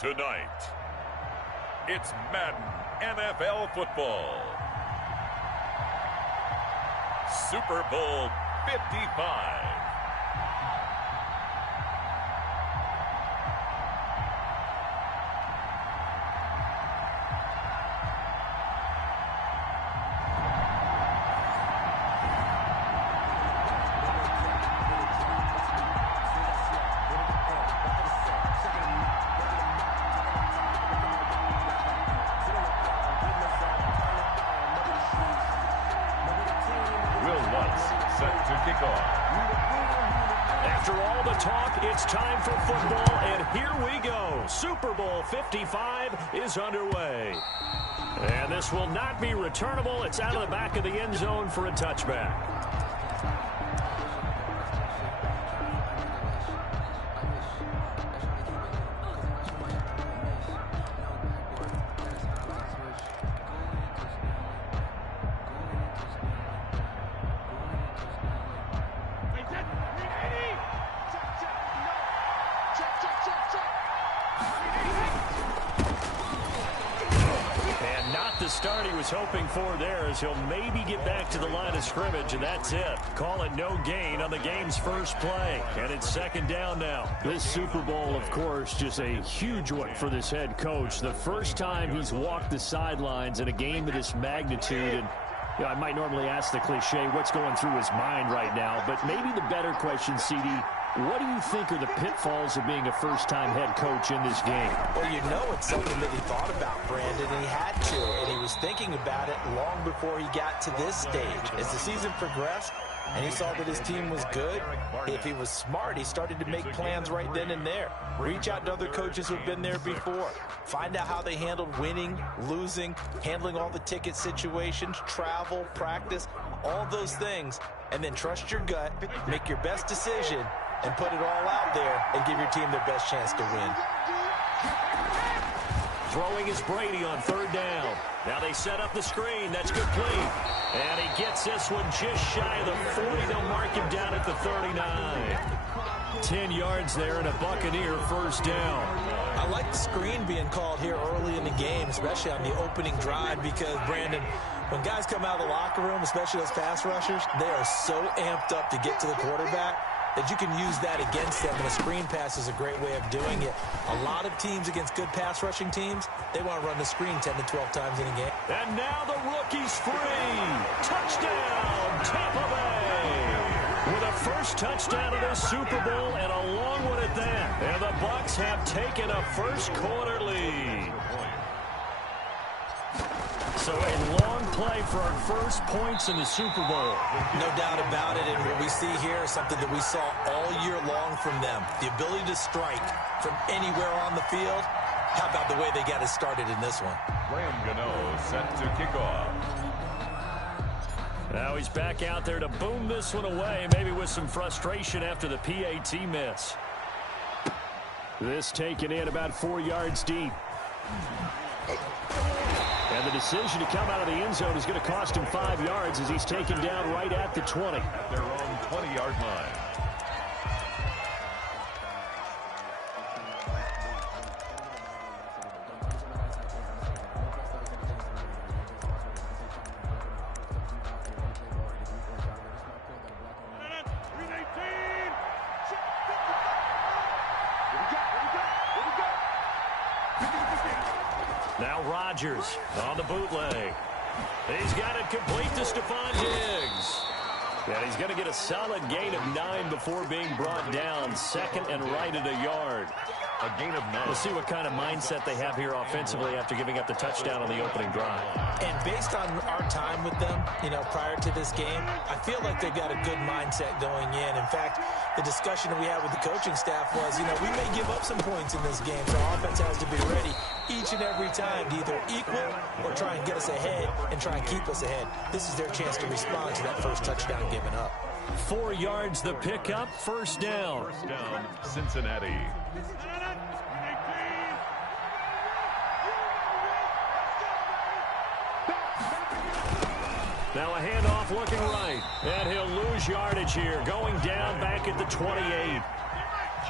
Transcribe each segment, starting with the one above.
Tonight, it's Madden NFL football. Super Bowl 55. After all the talk, it's time for football, and here we go. Super Bowl 55 is underway. And this will not be returnable. It's out of the back of the end zone for a touchback. Start he was hoping for there as he'll maybe get back to the line of scrimmage, and that's it. Call it no gain on the game's first play, and it's second down now. This Super Bowl, of course, just a huge one for this head coach. The first time he's walked the sidelines in a game of this magnitude, and I might normally ask the cliche, what's going through his mind right now, but maybe the better question, CD, what do you think are the pitfalls of being a first-time head coach in this game? Well, you know it's something that he thought about, Brandon, and he had to, and he was thinking about it long before he got to this stage. As the season progressed and he saw that his team was good, if he was smart, he started to make plans right then and there. Reach out to other coaches who've been there before. Find out how they handled winning, losing, handling all the ticket situations, travel, practice, all those things, and then trust your gut, make your best decision, and put it all out there and give your team their best chance to win. Throwing is Brady on third down. Now they set up the screen. That's complete. And he gets this one just shy of the 40. They'll mark him down at the 39. 10 yards there and a Buccaneer first down. I like the screen being called here early in the game, especially on the opening drive, because, Brandon, when guys come out of the locker room, especially those pass rushers, they are so amped up to get to the quarterback that you can use that against them, and a screen pass is a great way of doing it. A lot of teams against good pass rushing teams, they want to run the screen 10 to 12 times in a game. And now the rookie's free. Touchdown, Tampa Bay. With a first touchdown of this Super Bowl and a long one at that. And the Bucs have taken a first quarter lead. So a long play for our first points in the Super Bowl. No doubt about it, and what we see here is something that we saw all year long from them. The ability to strike from anywhere on the field. How about the way they got it started in this one? Graham Gano set to kick off. Now he's back out there to boom this one away, maybe with some frustration after the PAT miss. This taken in about 4 yards deep. And the decision to come out of the end zone is going to cost him 5 yards as he's taken down right at the 20. At their own 20-yard line. Now Rodgers on the bootleg. He's got it complete to Stephon Diggs. And he's going to get a solid gain of 9 before being brought down. Second and right at a yard. A gain of 9. We'll see what kind of mindset they have here offensively after giving up the touchdown on the opening drive. And based on our time with them, prior to this game, I feel like they've got a good mindset going in. In fact, the discussion that we had with the coaching staff was, we may give up some points in this game, so our offense has to be ready each and every time to either equal or try and get us ahead and try and keep us ahead. This is their chance to respond to that first touchdown given up. 4 yards the pickup, first down. First down, Cincinnati. Now a handoff looking right. And he'll lose yardage here. Going down back at the 28.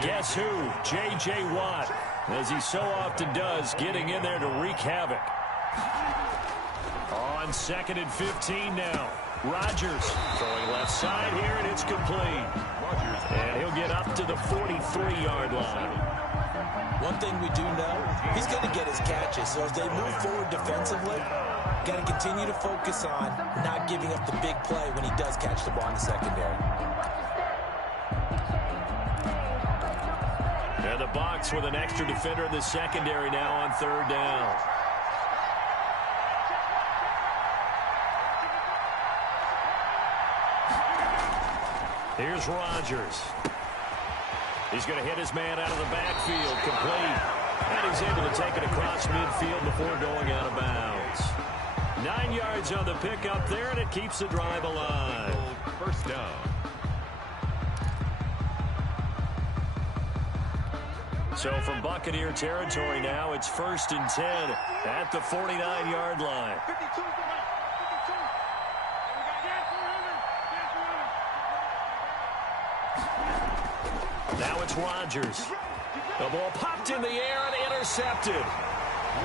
Guess who? J.J. Watt. as he so often does, getting in there to wreak havoc. On 2nd and 15 now. Rodgers throwing left side here, and it's complete. And he'll get up to the 43-yard line. One thing we do know, he's going to get his catches. So as they move forward defensively, got to continue to focus on not giving up the big play when he does catch the ball in the secondary. And the box with an extra defender in the secondary now on 3rd down. Here's Rodgers. He's going to hit his man out of the backfield, complete. And he's able to take it across midfield before going out of bounds. 9 yards on the pickup there, and it keeps the drive alive. First down. So from Buccaneer territory now, it's 1st and 10 at the 49-yard line. Now it's Rodgers. The ball popped in the air and intercepted.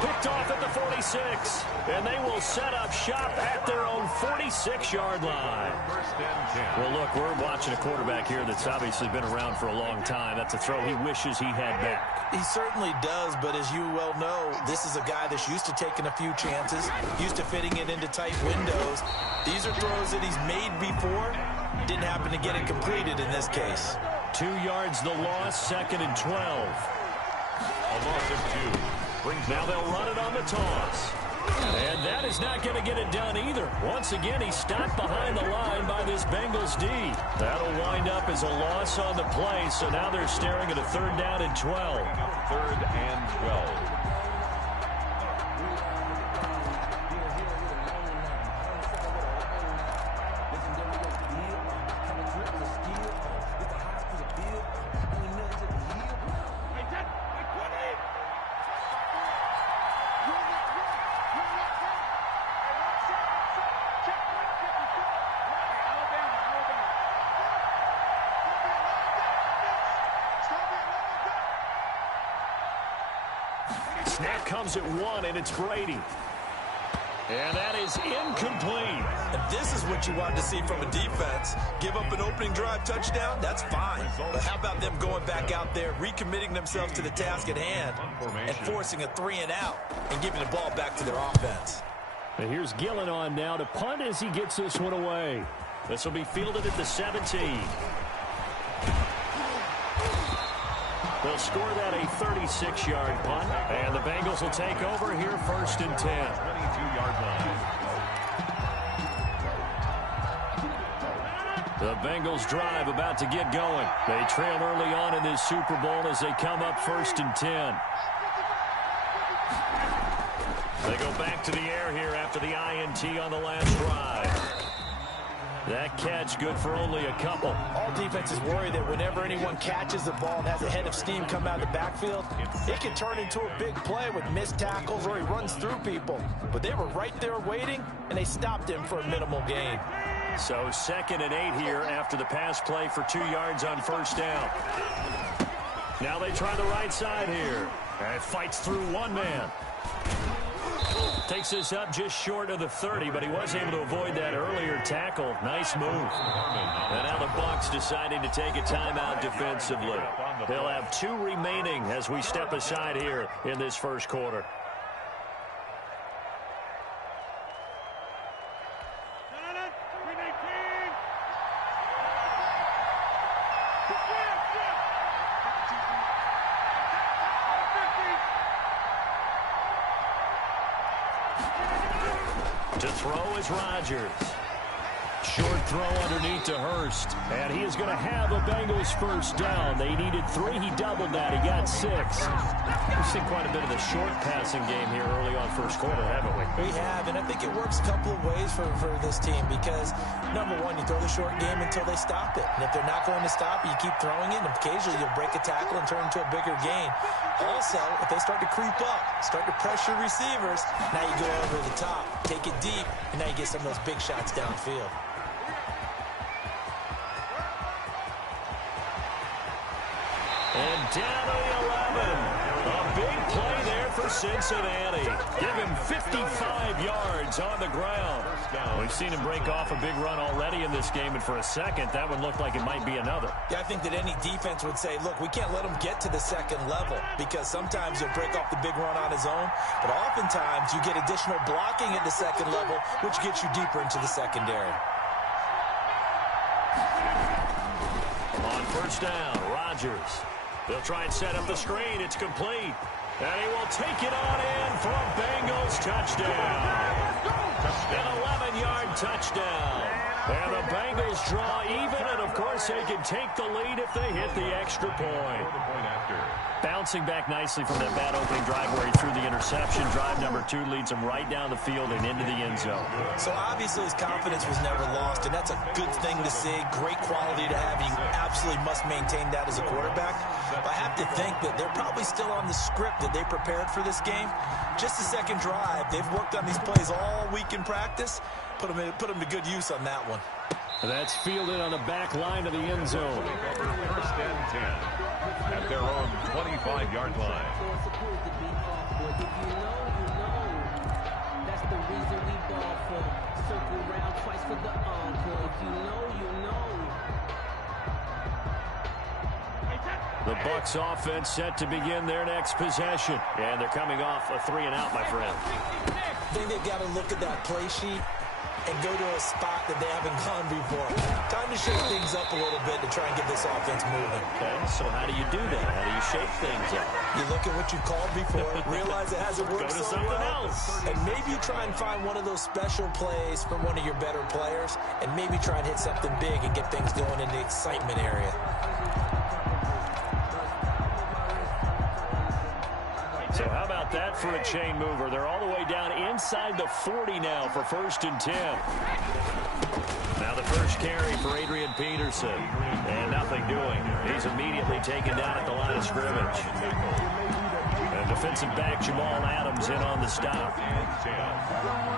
Picked off at the 46. And they will set up shop at their own 46-yard line. First and 10. Well, look, we're watching a quarterback here that's obviously been around for a long time. That's a throw he wishes he had back. He certainly does, but as you well know, this is a guy that's used to taking a few chances, used to fitting it into tight windows. These are throws that he's made before. Didn't happen to get it completed in this case. 2 yards the loss, 2nd and 12. A loss of 2. Now they'll run it on the toss. And that is not going to get it done either. Once again, he's stopped behind the line by this Bengals D. That'll wind up as a loss on the play, so now they're staring at a 3rd down and 12. 3rd and 12. Snap comes at 1, and it's Brady. And that is incomplete. And this is what you wanted to see from a defense. Give up an opening drive touchdown, that's fine. But how about them going back out there, recommitting themselves to the task at hand, and forcing a 3-and-out, and giving the ball back to their offense. And here's Gillen on now to punt as he gets this one away. This will be fielded at the 17. They'll score that a 36-yard punt, and the Bengals will take over here 1st and 10. 22-yard line. The Bengals drive about to get going. They trail early on in this Super Bowl as they come up 1st and 10. They go back to the air here after the INT on the last drive. That catch good for only a couple. All defenses worry that whenever anyone catches the ball and has a head of steam come out of the backfield, it can turn into a big play with missed tackles or he runs through people. But they were right there waiting, and they stopped him for a minimal gain. So 2nd and 8 here after the pass play for 2 yards on 1st down. Now they try the right side here. And fights through one man. Takes this up just short of the 30, but he was able to avoid that earlier tackle. Nice move. And now the Bucs deciding to take a timeout defensively. They'll have 2 remaining as we step aside here in this first quarter. To throw is Rodgers. Short throw underneath to Hurst. And he is going to have the Bengals first down. They needed 3. He doubled that. He got 6. We've seen quite a bit of the short passing game here early on first quarter, haven't we? We have, and I think it works a couple of ways for this team because, number one, you throw the short game until they stop it. And if they're not going to stop it, you keep throwing it, and occasionally you'll break a tackle and turn into a bigger gain. Also, if they start to creep up, start to pressure receivers, now you go over the top, take it deep, and now you get some of those big shots downfield. And down to the 11. A Cincinnati. Give him 55 yards on the ground. We've seen him break off a big run already in this game, and for a second, that would look like it might be another. Yeah, I think that any defense would say, look, we can't let him get to the second level, because sometimes he'll break off the big run on his own, but oftentimes you get additional blocking at the second level, which gets you deeper into the secondary. On first down, Rodgers. They'll try and set up the screen. It's complete. And he will take it on in for a Bengals touchdown. An 11-yard touchdown. And the Bengals draw even, and of course they can take the lead if they hit the extra point. Bouncing back nicely from that bad opening drive where he threw the interception. Drive number 2 leads him right down the field and into the end zone. So obviously his confidence was never lost, and that's a good thing to see. Great quality to have. You absolutely must maintain that as a quarterback. But I have to think that they're probably still on the script that they prepared for this game. Just the second drive. They've worked on these plays all week in practice. Put them to good use on that one. That's fielded on the back line of the end zone. First and 10 at their own 25-yard line. That's the reason we ball for. Circle round twice for the encore. If you know, you know. The Bucs offense set to begin their next possession. And they're coming off a 3-and-out, my friend. I think they've got to look at that play sheet and go to a spot that they haven't gone before. Time to shake things up a little bit to try and get this offense moving. Okay, so how do you do that? How do you shake things up? You look at what you called before, realize it hasn't worked Go to so something well, else. and maybe you try and find one of those special plays from one of your better players, and maybe try and hit something big and get things going in the excitement area. So how about that for a chain mover? They're all the way down inside the 40 now for first and 10. Now the first carry for Adrian Peterson. And nothing doing. He's immediately taken down at the line of scrimmage. And defensive back Jamal Adams in on the stop. And 10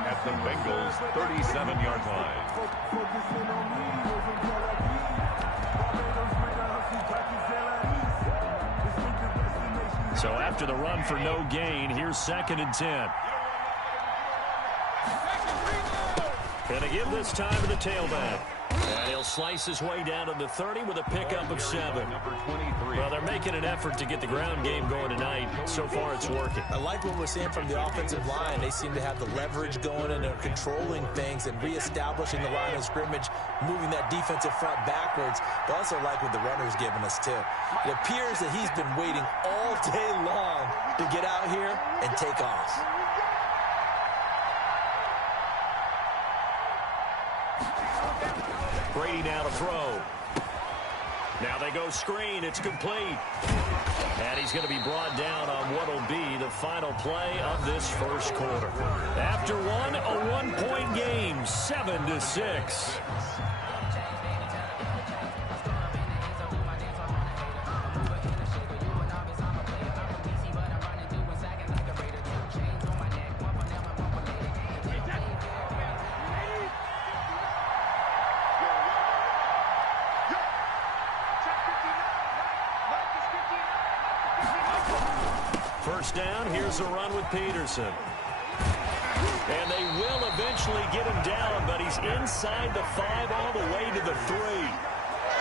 at the Bengals' 37-yard line. So after the run for no gain, here's second and 10. Gonna give this time to the tailback. And he'll slice his way down to the 30 with a pickup of 7. Well, they're making an effort to get the ground game going tonight. So far, it's working. I like what we're seeing from the offensive line. They seem to have the leverage going, and they're controlling things and reestablishing the line of scrimmage, moving that defensive front backwards. But also like what the runner's giving us, too. It appears that he's been waiting all day long to get out here and take off. Brady now to throw. Now they go screen. It's complete. And he's going to be brought down on what will be the final play of this first quarter. After one, a one-point game, 7-6. First down, here's a run with Peterson. And they will eventually get him down, but he's inside the 5 all the way to the 3.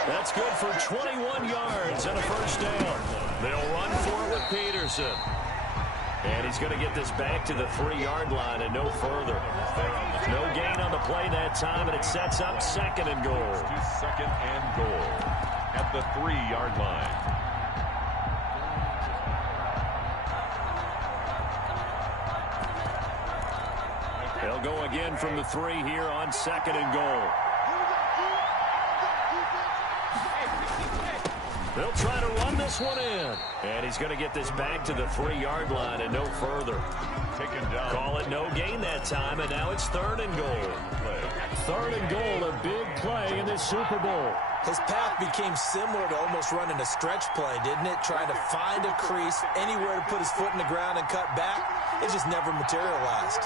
That's good for 21 yards and a first down. They'll run for it with Peterson. And he's going to get this back to the 3-yard line and no further. No gain on the play that time, and it sets up second and goal. Second and goal at the 3-yard line. They'll go again from the 3 here on second and goal. They'll try to run this one in. And he's going to get this back to the 3-yard line and no further. Taken down. Call it no gain that time, and now it's third and goal. Third and goal, a big play in this Super Bowl. His path became similar to almost running a stretch play, didn't it? Trying to find a crease, anywhere to put his foot in the ground and cut back. It just never materialized.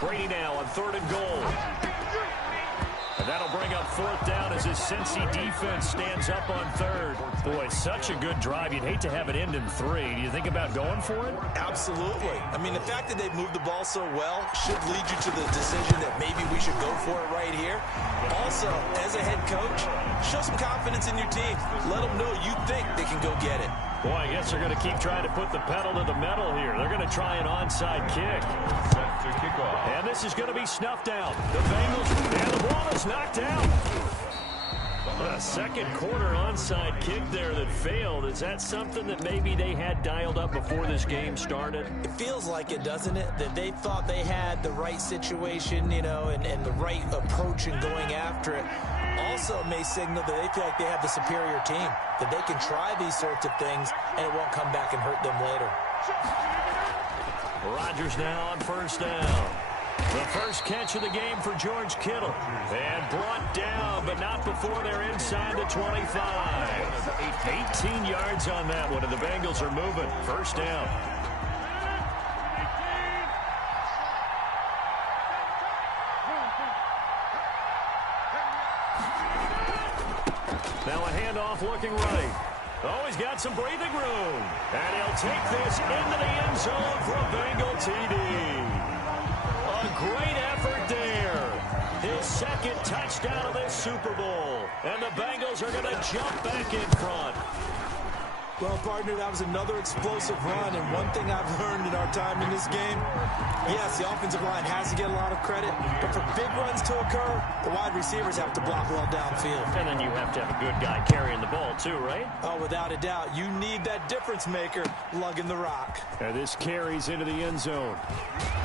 Brady now on third and goal. And that'll bring up 4th down as his Cincy defense stands up on 3rd. Boy, such a good drive. You'd hate to have it end in 3. Do you think about going for it? Absolutely. I mean, the fact that they've moved the ball so well should lead you to the decision that maybe we should go for it right here. Also, as a head coach, show some confidence in your team. Let them know you think they can go get it. Boy, I guess they're going to keep trying to put the pedal to the metal here. They're going to try an onside kick. Set to kick off. And this is going to be snuffed out. The Bengals, and the ball is knocked out. A second quarter onside kick there that failed. Is that something that maybe they had dialed up before this game started? It feels like it, doesn't it? That they thought they had the right situation, you know, and the right approach in going after it. Also may signal that they feel like they have the superior team, that they can try these sorts of things and it won't come back and hurt them later. Rodgers now on 1st down. The first catch of the game for George Kittle. And brought down, but not before they're inside the 25. 18 yards on that one, and the Bengals are moving. 1st down. Now a handoff looking right. Oh, he's got some breathing room. And he'll take this into the end zone for a Bengal TD. A great effort there. His 2nd touchdown of this Super Bowl. And the Bengals are going to jump back in front. Well, partner, that was another explosive run, and one thing I've learned in our time in this game, yes, the offensive line has to get a lot of credit, but for big runs to occur, the wide receivers have to block well downfield. And then you have to have a good guy carrying the ball, too, right? Oh, without a doubt. You need that difference maker lugging the rock. And this carries into the end zone.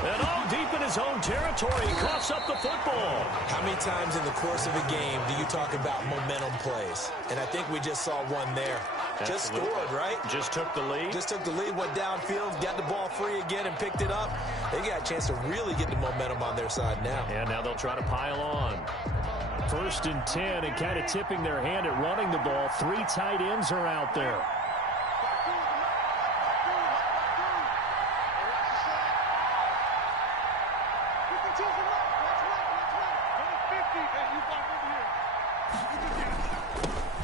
And deep in his own territory, he coughs up the football. How many times in the course of a game do you talk about momentum plays? And I think we just saw one there. Just scored, right? Just took the lead. Just took the lead, went downfield, got the ball free again, and picked it up. They got a chance to really get the momentum on their side now. And now they'll try to pile on. 1st and 10, and kind of tipping their hand at running the ball. 3 tight ends are out there.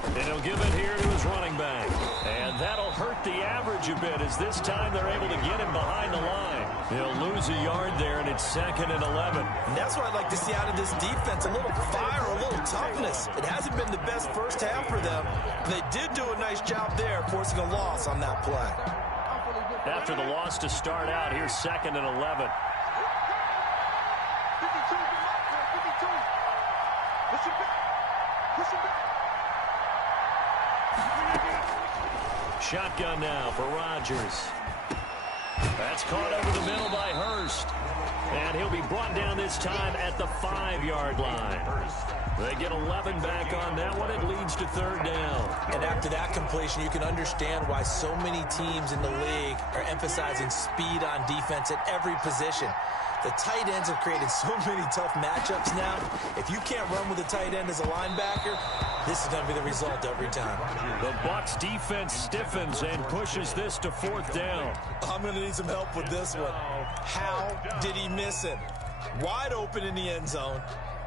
And he'll give it here to his running back. And that'll hurt the average a bit, as this time they're able to get him behind the line. He'll lose a yard there, and it's 2nd and 11. And that's what I'd like to see out of this defense, a little fire, a little toughness. It hasn't been the best first half for them. They did do a nice job there, forcing a loss on that play. After the loss to start out, here's 2nd and 11. Shotgun now for Rodgers. That's caught over the middle by Hurst. And he'll be brought down this time at the 5-yard line. They get 11 back on that one. It leads to 3rd down. And after that completion, you can understand why so many teams in the league are emphasizing speed on defense at every position. The tight ends have created so many tough matchups now. If you can't run with a tight end as a linebacker, this is going to be the result every time. The Bucs defense stiffens and pushes this to 4th down. I'm going to need some help with this one. How did he miss it? Wide open in the end zone.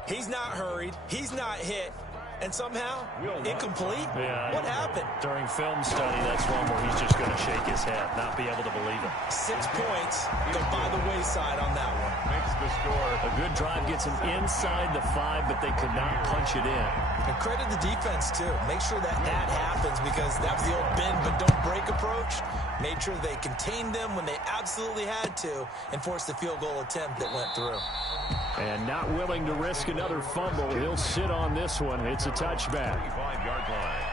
He's not hurried. He's not hit. And somehow, incomplete? Yeah, what happened? During film study, that's one where he's just going to shake his head, not be able to believe it. 6 points go by the wayside on that one. Makes the score. A good drive gets him inside the 5, but they could not punch it in. And credit the defense, too. Make sure that happens, because that was the old bend but don't break approach. Made sure they contained them when they absolutely had to and forced the field goal attempt that went through. And not willing to risk another fumble. He'll sit on this one. It's a touchback. 25-yard line.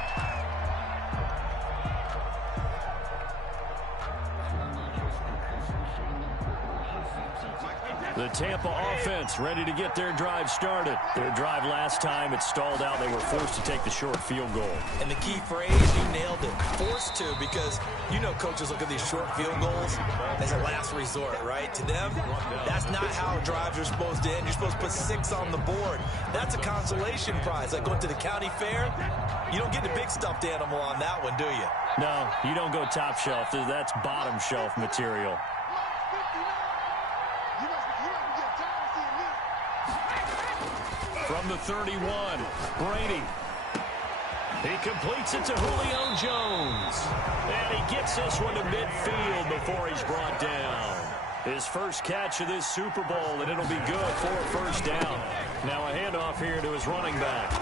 The Tampa offense ready to get their drive started. Their drive last time, it stalled out. They were forced to take the short field goal. And the key phrase, you nailed it. Forced to, because you know coaches look at these short field goals as a last resort, right? To them, that's not how drives are supposed to end. You're supposed to put 6 on the board. That's a consolation prize. Like going to the county fair, you don't get the big stuffed animal on that one, do you? No, you don't go top shelf. That's bottom shelf material. From from the 31. Brady. He completes it to Julio Jones. And he gets this one to midfield before he's brought down. His first catch of this Super Bowl, and it'll be good for a first down. Now a handoff here to his running back.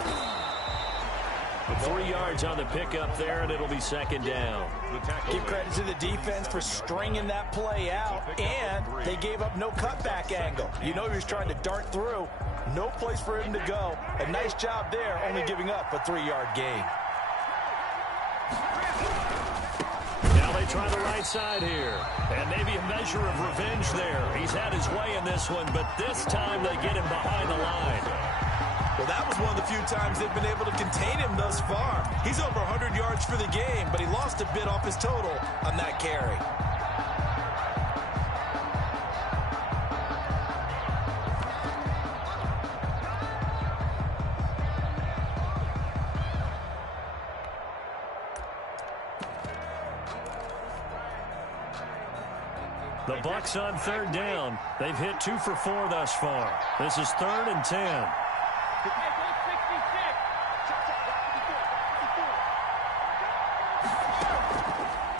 3 yards on the pickup there, and it'll be second down. Give credit to the defense for stringing that play out, and they gave up no cutback angle. You know he was trying to dart through. No place for him to go. A nice job there, only giving up a 3-yard gain. Now they try the right side here, and maybe a measure of revenge there. He's had his way in this one, but this time they get him behind the line. Well, that was one of the few times they've been able to contain him thus far. He's over 100 yards for the game, but he lost a bit off his total on that carry. The Bucs on third down. They've hit 2 for 4 thus far. This is 3rd and 10.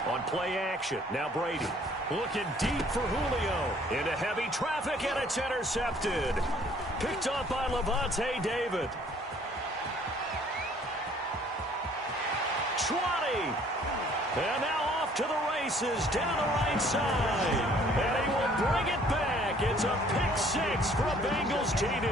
On play action, now Brady. Looking deep for Julio. Into heavy traffic, and it's intercepted. Picked up by Lavonte David. 20. And now off to the races down the right side. And he will bring it back. It's a pick 6 for a Bengals TD.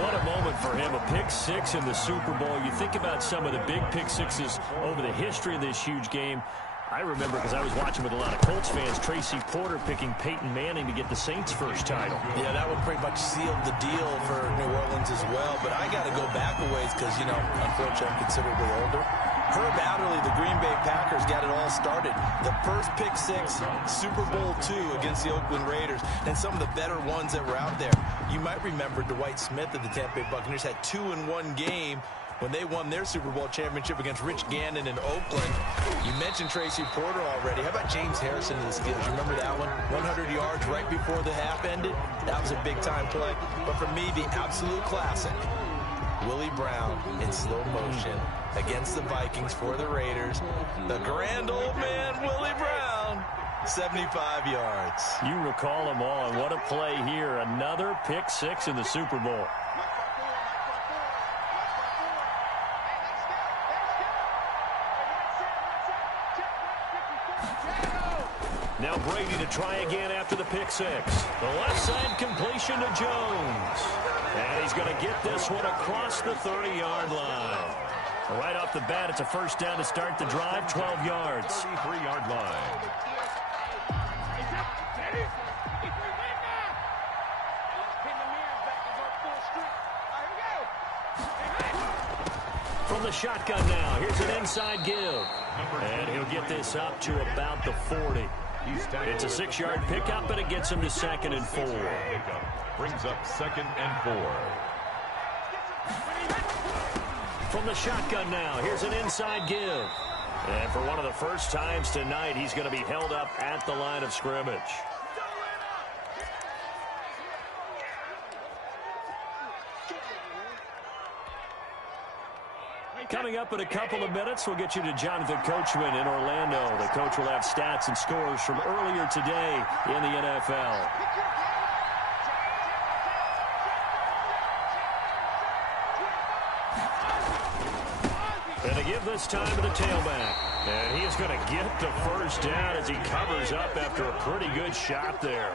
What a moment for him, a pick 6 in the Super Bowl. You think about some of the big pick 6s over the history of this huge game. I remember, because I was watching with a lot of Colts fans, Tracy Porter picking Peyton Manning to get the Saints' first title. Yeah, that one pretty much sealed the deal for New Orleans as well. But I got to go back a ways because, you know, unfortunately I'm considerably older. Herb Adderley, the Green Bay Packers, got it all started. The first pick 6, Super Bowl II against the Oakland Raiders, and some of the better ones that were out there. You might remember Dwight Smith of the Tampa Bay Buccaneers had 2 in one game when they won their Super Bowl championship against Rich Gannon in Oakland. You mentioned Tracy Porter already. How about James Harrison of the Steelers? You remember that one? 100 yards right before the half ended? That was a big-time play. But for me, the absolute classic, Willie Brown in slow motion against the Vikings for the Raiders. The grand old man, Willie Brown, 75 yards. You recall them all, and what a play here. Another pick 6 in the Super Bowl. Now Brady to try again after the pick 6. The left side completion to Jones. And he's going to get this one across the 30-yard line. Right off the bat, it's a first down to start the drive, 12 yards. 33-yard line. From the shotgun now, here's an inside give. And he'll get this up to about the 40. It's a 6-yard pickup, and it gets him to 2nd and 4. Brings up 2nd and 4. From the shotgun now, here's an inside give. And for one of the first times tonight, he's going to be held up at the line of scrimmage. Coming up in a couple of minutes, we'll get you to Jonathan Coachman in Orlando. The coach will have stats and scores from earlier today in the NFL. And to give this time to the tailback. And he is going to get the first down as he covers up after a pretty good shot there.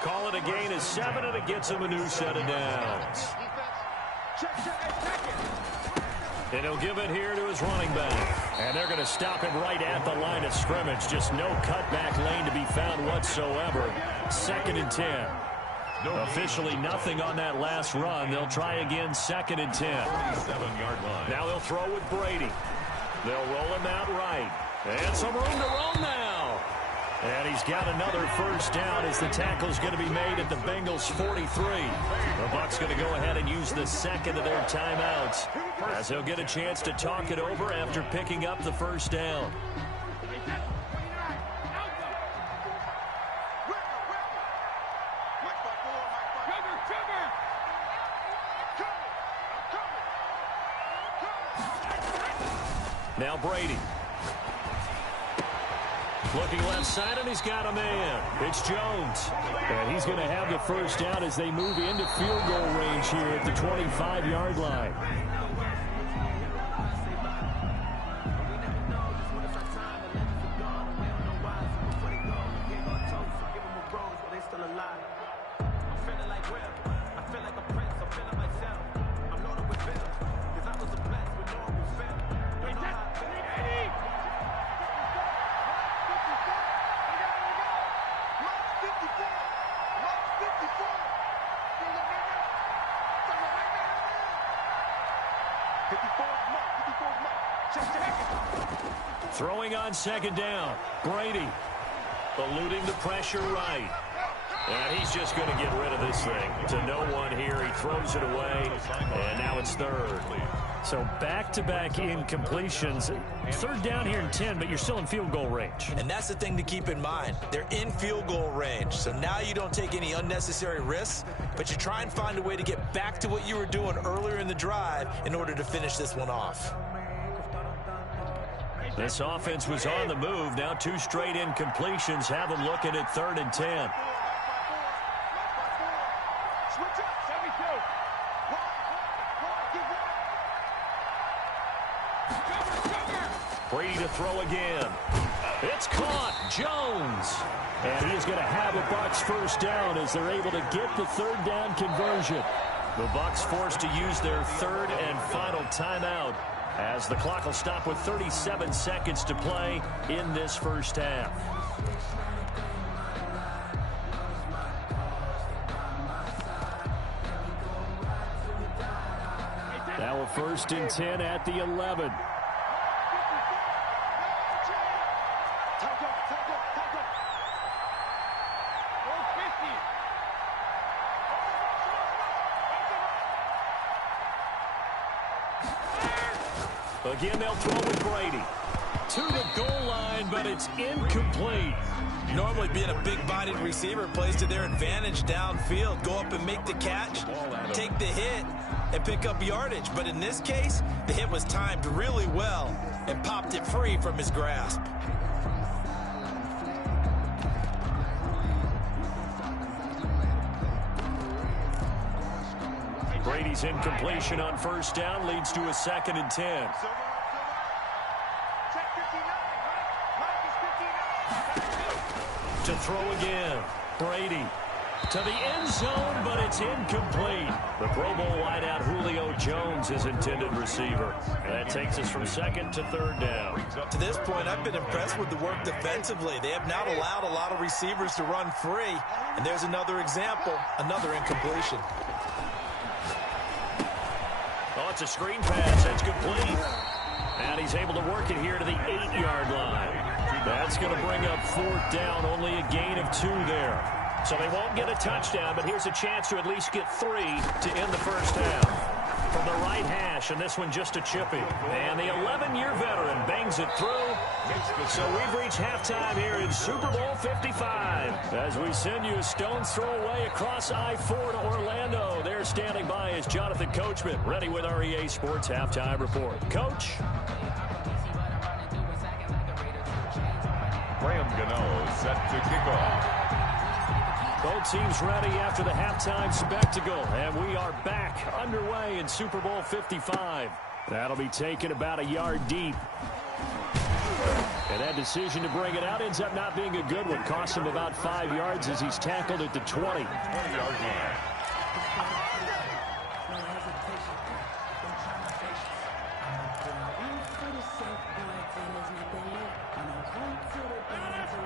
Call it a gain of 7, and it gets him a new set of downs. And he'll give it here to his running back. And they're going to stop him right at the line of scrimmage. Just no cutback lane to be found whatsoever. 2nd and 10. Officially nothing on that last run. They'll try again, 2nd and 10. 47-yard line. Now they'll throw with Brady. They'll roll him out right. And some room to roam now. And he's got another first down as the tackle's going to be made at the Bengals 43. The Bucs going to go ahead and use the second of their timeouts as he'll get a chance to talk it over after picking up the first down. Now Brady. Looking left side, and he's got a man. It's Jones. And he's going to have the first down as they move into field goal range here at the 25-yard line. Throwing on second down. Brady eluding the pressure right. And he's just going to get rid of this thing to no one here. He throws it away, and now it's third. So back-to-back incompletions. Third down here in 10, but you're still in field goal range. And that's the thing to keep in mind. They're in field goal range. So now you don't take any unnecessary risks, but you try and find a way to get back to what you were doing earlier in the drive in order to finish this one off. This offense was on the move. Now 2 straight incompletions have them looking at 3rd and 10. Brady to throw again. It's caught. Jones. And he's going to have a Bucs first down as they're able to get the third down conversion. The Bucs forced to use their 3rd and final timeout as the clock will stop with 37 seconds to play in this first half. Now a 1st and 10 at the 11. Again, they'll throw with Brady. To the goal line, but it's incomplete. Normally being a big-bodied receiver plays to their advantage downfield. Go up and make the catch, take the hit, and pick up yardage. But in this case, the hit was timed really well and popped it free from his grasp. Brady's incompletion on first down leads to a 2nd and 10. To throw again. Brady to the end zone, but it's incomplete. The Pro Bowl wideout Julio Jones is intended receiver. And that takes us from 2nd to 3rd down. To this point, I've been impressed with the work defensively. They have not allowed a lot of receivers to run free. And there's another example, another incompletion. Oh, it's a screen pass. That's complete. And he's able to work it here to the 8-yard line. That's going to bring up 4th down. Only a gain of 2 there. So they won't get a touchdown, but here's a chance to at least get 3 to end the first half. From the right hash, and this one just a chippy. And the 11-year veteran bangs it through. So we've reached halftime here in Super Bowl 55. As we send you a stone's throw away across I-4 to Orlando. There standing by is Jonathan Coachman, ready with our EA Sports Halftime Report. Coach. Graham Gano set to kick off. Both teams ready after the halftime spectacle, and we are back underway in Super Bowl 55. That'll be taken about a yard deep. And that decision to bring it out ends up not being a good one. Cost him about 5 yards as he's tackled at the 20. 20-yard line.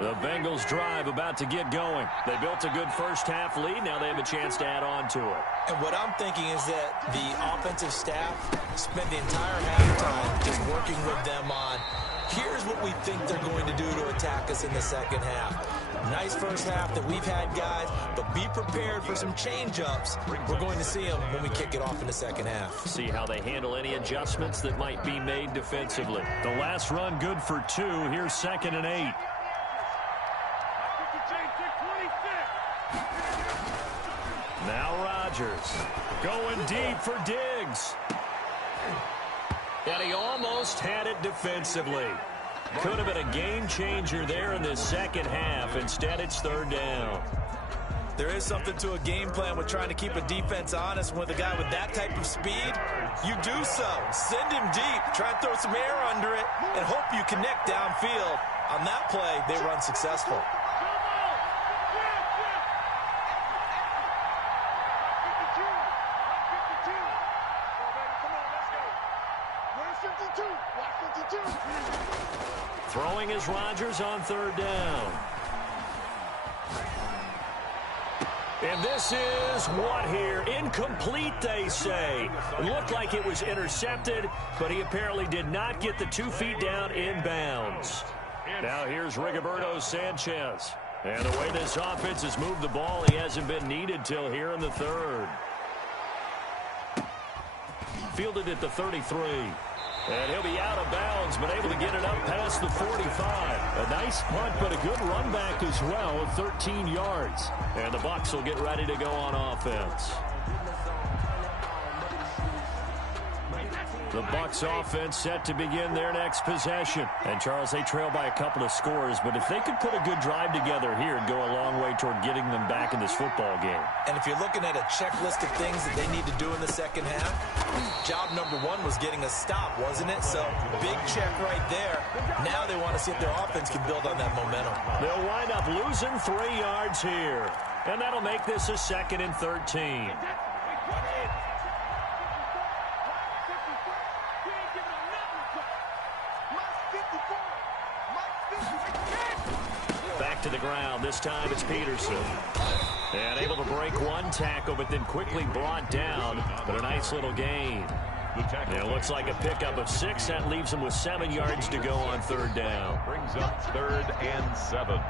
The Bengals drive about to get going. They built a good first half lead. Now they have a chance to add on to it. And what I'm thinking is that the offensive staff spent the entire halftime just working with them on, here's what we think they're going to do to attack us in the second half. Nice first half that we've had, guys, but be prepared for some change-ups. We're going to see them when we kick it off in the second half. See how they handle any adjustments that might be made defensively. The last run good for 2. Here's 2nd and 8. Now Rodgers going deep for Diggs. And he almost almost had it defensively. Could have been a game changer there in this second half. Instead, it's third down. There is something to a game plan with trying to keep a defense honest. With a guy with that type of speed, you do so. Send him deep. Try and throw some air under it and hope you connect downfield. On that play, they run successful. Throwing is Rodgers on third down. And this is what here? Incomplete, they say. It looked like it was intercepted, but he apparently did not get the 2 feet down in bounds. Now here's Rigoberto Sanchez. And the way this offense has moved the ball, he hasn't been needed till here in the third. Fielded at the 33. And he'll be out of bounds, but able to get it up past the 45. A nice punt, but a good run back as well, 13 yards. And the Bucs will get ready to go on offense. The Bucs offense set to begin their next possession. And, Charles, they trail by a couple of scores, but if they could put a good drive together here, it'd go a long way toward getting them back in this football game. And if you're looking at a checklist of things that they need to do in the second half, job number one was getting a stop, wasn't it? So, big check right there. Now they want to see if their offense can build on that momentum. They'll wind up losing 3 yards here. And that'll make this a 2nd and 13. Back to the ground. This time it's Peterson. And able to break one tackle, but then quickly brought down. But a nice little gain. It looks like a pickup of 6. That leaves him with 7 yards to go on third down. Brings up 3rd and 7.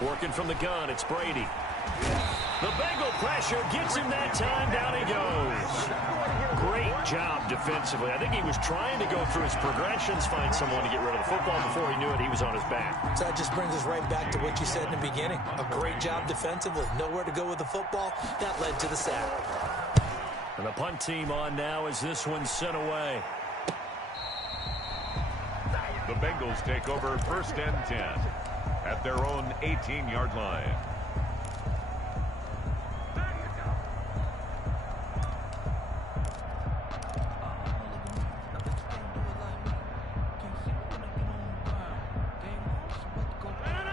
Working from the gun, it's Brady. The Bengal pressure gets him that time. Down he goes. Great job defensively. I think he was trying to go through his progressions, find someone to get rid of the football. Before he knew it, he was on his back. So that just brings us right back to what you said in the beginning. A great job defensively. Nowhere to go with the football. That led to the sack. And the punt team on now as this one's sent away. The Bengals take over 1st and 10 at their own 18-yard line.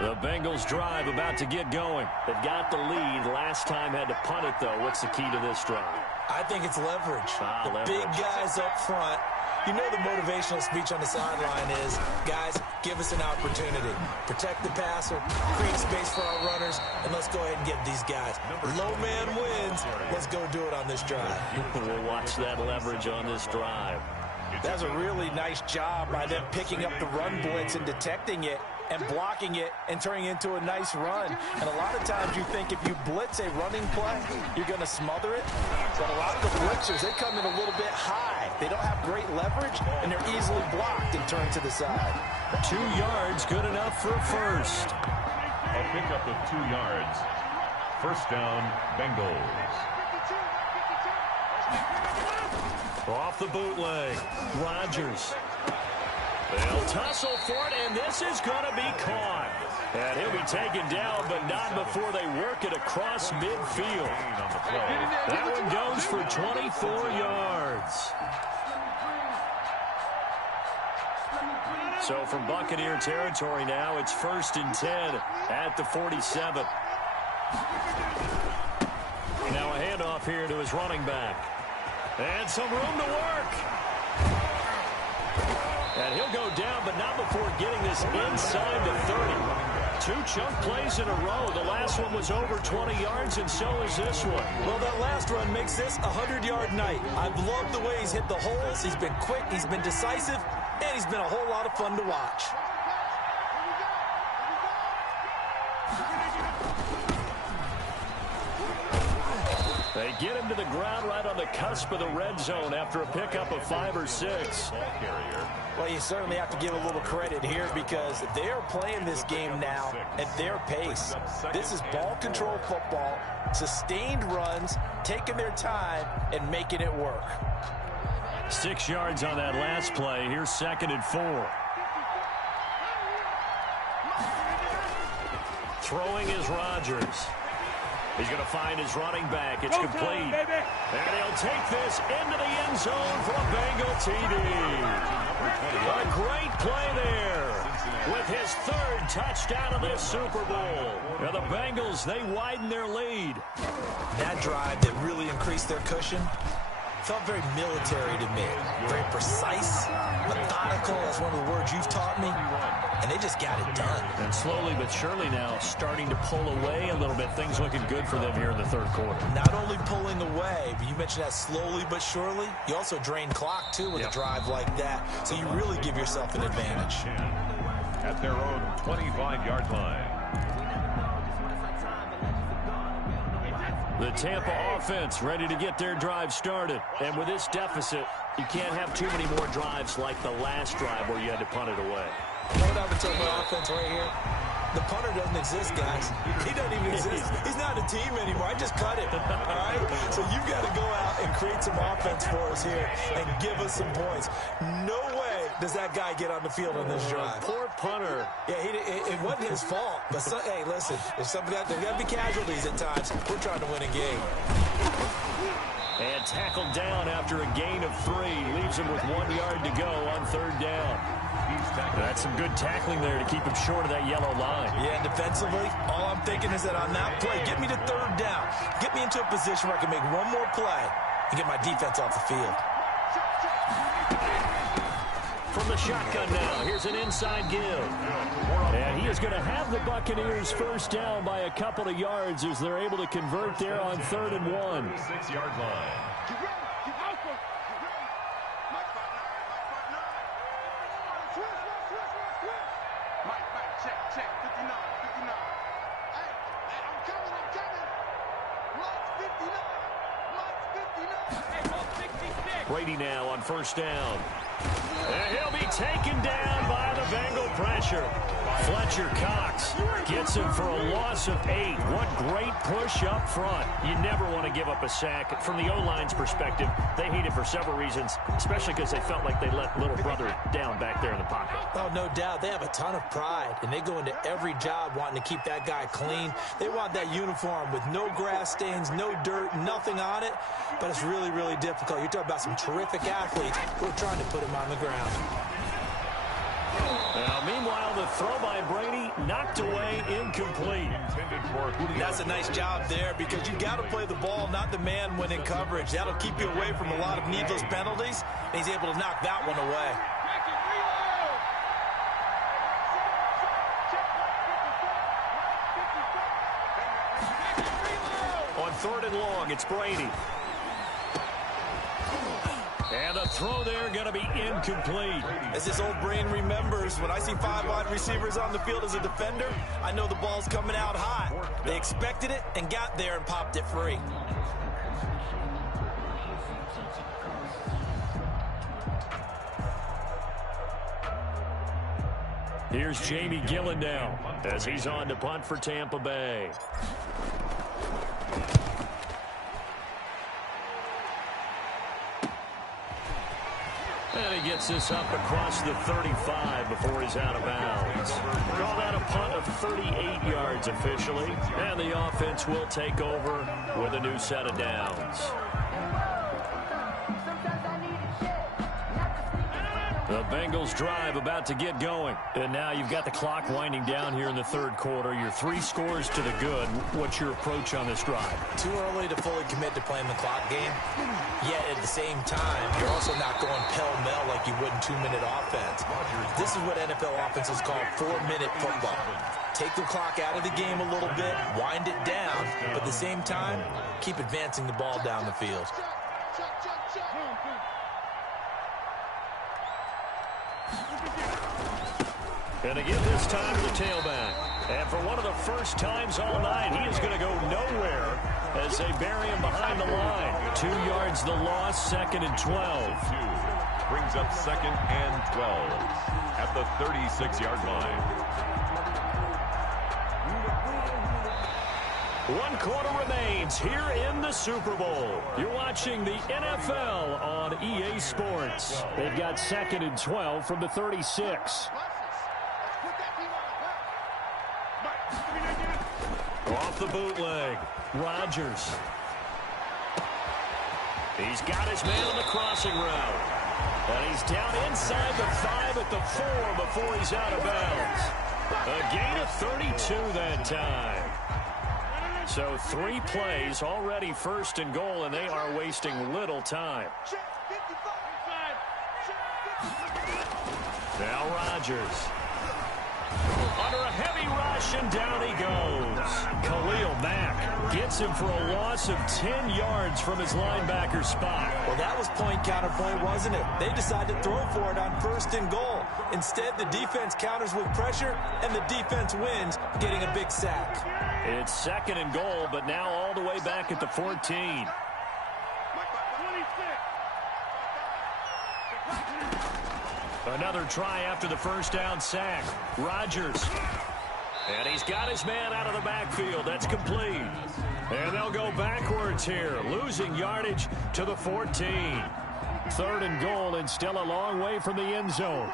The Bengals drive about to get going. They've got the lead. Last time had to punt it, though. What's the key to this drive? I think it's leverage. Leverage. Big guys up front. You know the motivational speech on the sideline is, guys, give us an opportunity. Protect the passer, create space for our runners, and let's go ahead and get these guys. Low man wins. Let's go do it on this drive. We'll watch that leverage on this drive. That's a really nice job by them picking up the run blitz and detecting it and blocking it and turning it into a nice run. And a lot of times you think if you blitz a running play, you're going to smother it. But a lot of the blitzers, they come in a little bit high. They don't have great leverage, and they're easily blocked and turned to the side. 2 yards, good enough for a first. A pickup of 2 yards. 1st down, Bengals. Off the bootleg, Rodgers. They'll tussle for it, and this is going to be caught. And he'll be taken down, but not before they work it across midfield. That one goes for 24 yards. So from Buccaneer territory now, it's 1st and 10 at the 47. Now a handoff here to his running back. And some room to work. And he'll go down, but not before getting this inside the 30. 2 chunk plays in a row. The last one was over 20 yards, and so is this one. Well, that last run makes this a 100-yard night. I've loved the way he's hit the holes. He's been quick, he's been decisive, and he's been a whole lot of fun to watch. They get him to the ground right on the cusp of the red zone after a pickup of 5 or 6. Well, you certainly have to give a little credit here because they are playing this game now at their pace. This is ball control football, sustained runs, taking their time, and making it work. 6 yards on that last play. Here's 2nd and 4. Throwing is Rodgers. He's going to find his running back. It's complete. And he'll take this into the end zone for a Bengal TD. A great play there with his 3rd touchdown of this Super Bowl. Now the Bengals, they widen their lead. That drive that really increased their cushion felt very military to me. Very precise, methodical. That's one of the words you've taught me. And they just got it done. And slowly but surely now starting to pull away a little bit. Things looking good for them here in the 3rd quarter. Not only pulling away, but you mentioned that slowly but surely. You also drain clock, too, with a drive like that. So you really give yourself an advantage. At their own 25-yard line. The Tampa offense ready to get their drive started. And with this deficit, you can't have too many more drives like the last drive where you had to punt it away. You know what I would tell my offense right here? The punter doesn't exist, guys. He doesn't even exist. He's not a team anymore. I just cut him. All right? So you've got to go out and create some offense for us here and give us some points. No way does that guy get on the field on this drive. Poor punter. Yeah, it wasn't his fault. But, hey, listen, there's got to be casualties at times. We're trying to win a game. And tackled down after a gain of 3. Leaves him with 1 yard to go on 3rd down. That's some good tackling there to keep him short of that yellow line. Yeah, and defensively, all I'm thinking is that on that play, get me to 3rd down. Get me into a position where I can make one more play and get my defense off the field. From the shotgun now, here's an inside give. And he is going to have the Buccaneers 1st down by a couple of yards as they're able to convert there on 3rd and 1. 6-yard line. Brady now on 1st down. And he'll be taken down by the Bengal pressure. Fletcher Cox gets him for a loss of 8. What great push up front. You never want to give up a sack. From the O-line's perspective, they hate it for several reasons, especially because they felt like they let little brother down back there in the pocket. Oh, no doubt. They have a ton of pride, and they go into every job wanting to keep that guy clean. They want that uniform with no grass stains, no dirt, nothing on it, but it's really, really difficult. You're talking about some terrific athletes who are trying to put him on the ground. Now, meanwhile, the throw by Brady knocked away, incomplete. That's a nice job there because you got to play the ball, not the man when in coverage. That'll keep you away from a lot of needless penalties, and he's able to knock that one away. On 3rd and long, it's Brady. And the throw there going to be incomplete. As this old brain remembers, when I see 5 wide receivers on the field as a defender, I know the ball's coming out hot. They expected it and got there and popped it free. Here's Jamie Gillen now as he's on to punt for Tampa Bay. And he gets this up across the 35 before he's out of bounds. Call that a punt of 38 yards officially. And the offense will take over with a new set of downs. The Bengals drive about to get going. And now you've got the clock winding down here in the 3rd quarter. You're 3 scores to the good. What's your approach on this drive? Too early to fully commit to playing the clock game. Yet at the same time, you're also not going pell-mell like you would in 2-minute offense. This is what NFL offenses call 4-minute football. Take the clock out of the game a little bit, wind it down, but at the same time, keep advancing the ball down the field. And to give this time to the tailback. And for one of the first times all night, he is going to go nowhere as as they bury him behind the line. 2 yards the loss, 2nd and 12. Brings up 2nd and 12 at the 36-yard line. 1 quarter remains here in the Super Bowl. You're watching the NFL on EA Sports. They've got 2nd and 12 from the 36. Off the bootleg, Rodgers. He's got his man on the crossing route. And he's down inside the 5 at the 4 before he's out of bounds. A gain of 32 that time. So 3 plays, already 1st and goal, and they are wasting little time. Now Rodgers. Under a heavy rush, and down he goes. Khalil Mack gets him for a loss of 10 yards from his linebacker spot. Well, that was point counterpoint, wasn't it? They decided to throw for it on 1st and goal. Instead, the defense counters with pressure, and the defense wins, getting a big sack. It's 2nd and goal, but now all the way back at the 14. Another try after the 1st down sack. Rodgers. And he's got his man out of the backfield. That's complete. And they'll go backwards here, losing yardage to the 14. 3rd and goal, and still a long way from the end zone.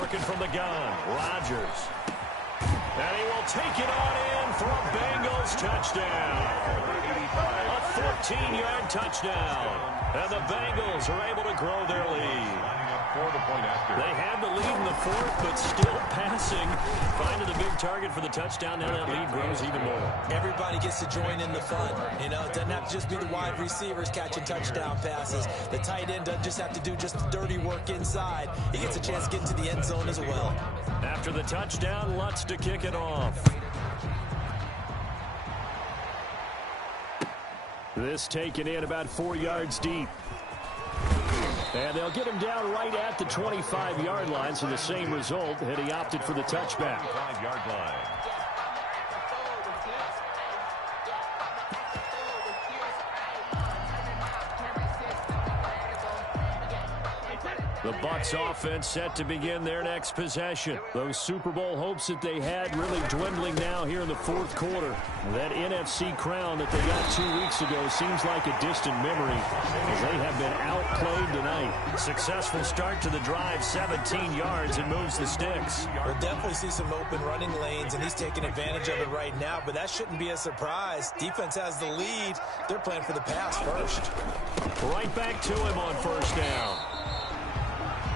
Working from the gun, Rodgers. And he will take it on in for a Bengals touchdown. A 14-yard touchdown. And the Bengals are able to grow their lead. They had the lead in the 4th, but still passing. Finding the big target for the touchdown. Now that lead grows even more. Everybody gets to join in the fun. You know, it doesn't have to just be the wide receivers catching touchdown passes. The tight end doesn't just have to do just the dirty work inside. He gets a chance to get into the end zone as well. After the touchdown, Lutz to kick it off. This taken in about 4 yards deep. And they'll get him down right at the 25-yard line, so the same result had he opted for the touchback. 5-yard line. The Bucs offense set to begin their next possession. Those Super Bowl hopes that they had really dwindling now here in the 4th quarter. That NFC crown that they got 2 weeks ago seems like a distant memory as they have been outplayed tonight. Successful start to the drive, 17 yards, and moves the sticks. We'll definitely see some open running lanes, and he's taking advantage of it right now, but that shouldn't be a surprise. Defense has the lead. They're playing for the pass first. Right back to him on 1st down.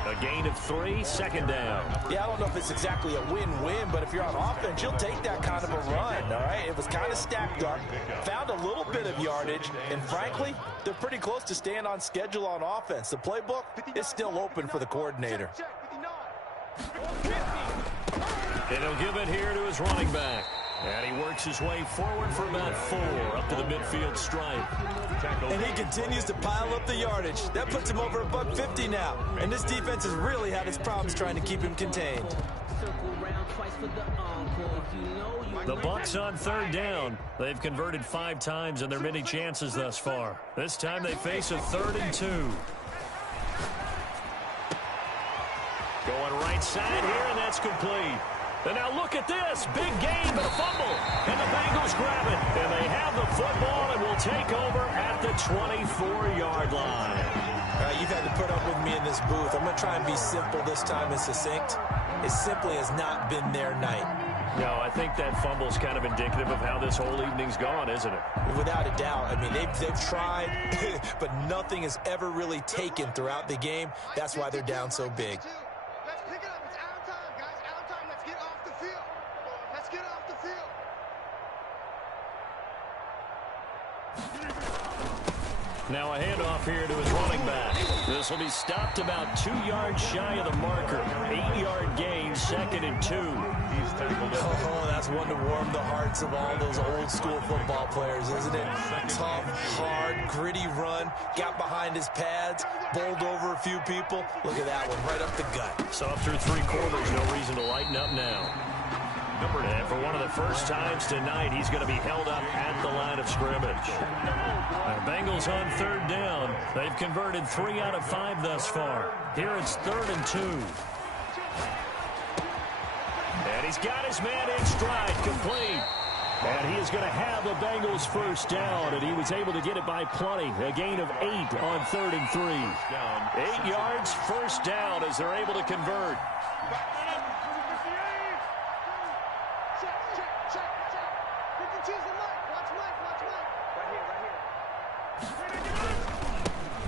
A gain of 3, 2nd down. Yeah, I don't know if it's exactly a win-win, but if you're on offense, you'll take that kind of a run, all right? It was kind of stacked up, found a little bit of yardage, and frankly, they're pretty close to staying on schedule on offense. The playbook is still open for the coordinator. And he'll give it here to his running back. And he works his way forward for about 4 up to the midfield stripe. And he continues to pile up the yardage. That puts him over $150 now. And this defense has really had its problems trying to keep him contained. The Bucs on 3rd down. They've converted 5 times in their many chances thus far. This time they face a 3rd and 2. Going right side here, and that's complete. And now look at this. Big gain, but a fumble. And the Bengals grab it. And they have the football and will take over at the 24-yard line. You've had to put up with me in this booth. I'm going to try and be simple this time and succinct. It simply has not been their night. No, I think that fumble's kind of indicative of how this whole evening's gone, isn't it? Without a doubt. I mean, they've tried, but nothing has ever really taken throughout the game. That's why they're down so big. Now a handoff here to his running back. This will be stopped about 2 yards shy of the marker. 8-yard gain, 2nd and 2. He's tackled up. Oh, that's one to warm the hearts of all those old-school football players, isn't it? Tough, hard, gritty run. Got behind his pads, bowled over a few people. Look at that one, right up the gut. So up through 3 quarters, no reason to lighten up now. And for one of the first times tonight, he's going to be held up at the line of scrimmage. The Bengals on 3rd down. They've converted 3 out of 5 thus far. Here it's 3rd and 2. And he's got his man in stride, complete. And he is going to have the Bengals first down, and he was able to get it by plenty. A gain of 8 on 3rd and 3. 8 yards, first down as they're able to convert.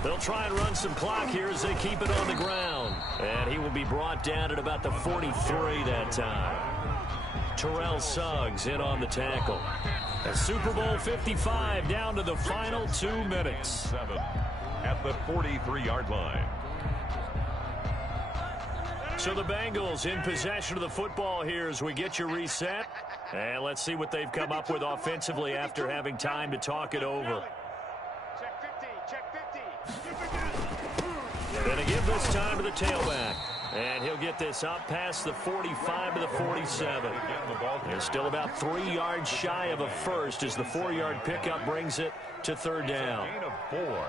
They'll try and run some clock here as they keep it on the ground. And he will be brought down at about the 43 that time. Terrell Suggs in on the tackle. A Super Bowl 55 down to the final 2 minutes. 7 at the 43-yard line. So the Bengals in possession of the football here as we get you reset. And let's see what they've come up with offensively after having time to talk it over. Going to give this time to the tailback. And he'll get this up past the 45 to the 47. They're still about 3 yards shy of a first as the 4-yard pickup brings it to 3rd down. Gain of 4.